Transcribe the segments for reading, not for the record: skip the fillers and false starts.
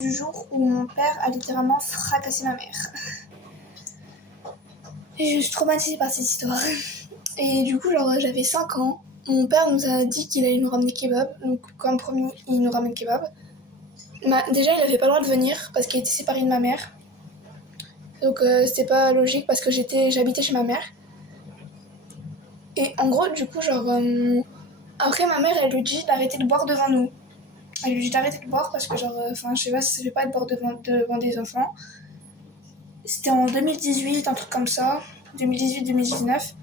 Du jour où mon père a littéralement fracassé ma mère. Je suis traumatisée par cette histoire. Et du coup, j'avais 5 ans. Mon père nous a dit qu'il allait nous ramener kebab. Donc, comme promis, il nous ramène kebab. Déjà, il avait pas le droit de venir parce qu'il était séparé de ma mère. Donc, c'était pas logique parce que j'habitais chez ma mère. Et en gros, du coup, après, ma mère, elle lui dit d'arrêter de boire devant nous. Elle lui dit d'arrêter de boire parce que, je sais pas, ça fait pas de boire devant des enfants. C'était en 2018, un truc comme ça. 2018-2019.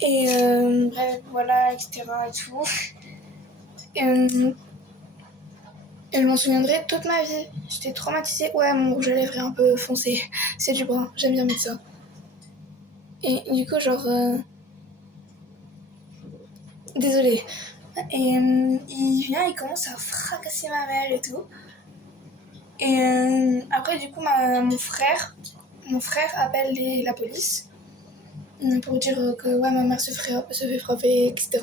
Et bref, voilà, etc. et tout. Et je m'en souviendrai toute ma vie. J'étais traumatisée. Ouais, mon rouge à lèvres est un peu foncé. C'est du brun, j'aime bien mettre ça. Et du coup, désolée. Et il vient, il commence à fracasser ma mère et tout. Et après, du coup, mon frère appelle la police pour dire que ouais, ma mère se fait frapper, etc.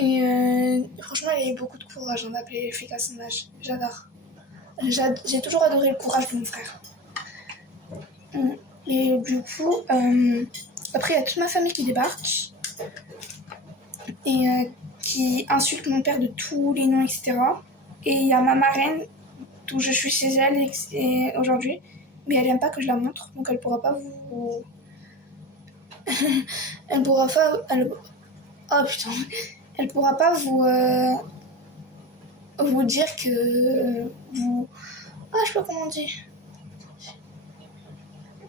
Et franchement, il a eu beaucoup de courage d'appeler les flics à son âge. J'adore. J'ai toujours adoré le courage de mon frère. Et du coup, après, il y a toute ma famille qui débarque et qui insulte mon père de tous les noms, etc. Et il y a ma marraine, d'où je suis chez elle aujourd'hui, mais elle n'aime pas que je la montre, donc elle pourra pas vous... elle pourra pas... Oh putain. Elle pourra pas vous dire que vous... Ah, je sais pas comment on dit.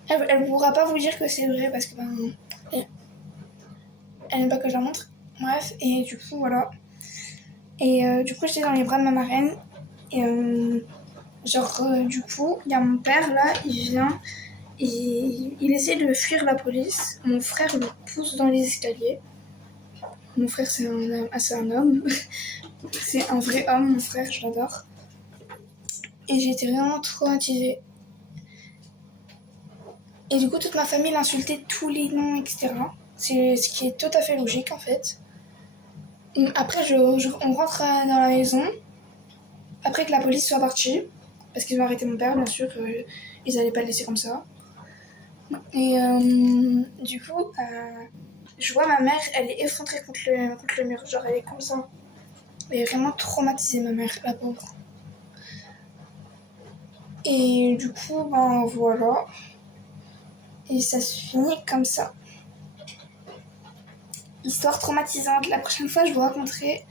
Elle pourra pas vous dire que c'est vrai parce que elle n'aime pas que je la montre. Bref, et du coup, voilà. Et du coup, j'étais dans les bras de ma marraine. Et du coup, il y a mon père là, il vient. Il essaie de fuir la police. Mon frère le pousse dans les escaliers. Mon frère, c'est un homme. C'est un vrai homme, mon frère, je l'adore. Et j'ai été vraiment traumatisée. Et du coup, toute ma famille l'insultait tous les noms, etc. C'est ce qui est tout à fait logique, en fait. Après, on rentre dans la maison, après que la police soit partie, parce qu'ils ont arrêté mon père, bien sûr, ils allaient pas le laisser comme ça. Et du coup, je vois ma mère, elle est effondrée contre le mur, genre elle est comme ça. Elle est vraiment traumatisée, ma mère, la pauvre. Et du coup, voilà. Et ça se finit comme ça. Histoire traumatisante. La prochaine fois, je vous raconterai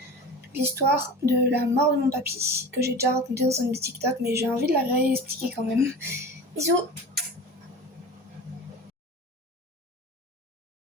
l'histoire de la mort de mon papy, que j'ai déjà raconté dans un de mes TikTok, mais j'ai envie de la réexpliquer quand même. Bisous!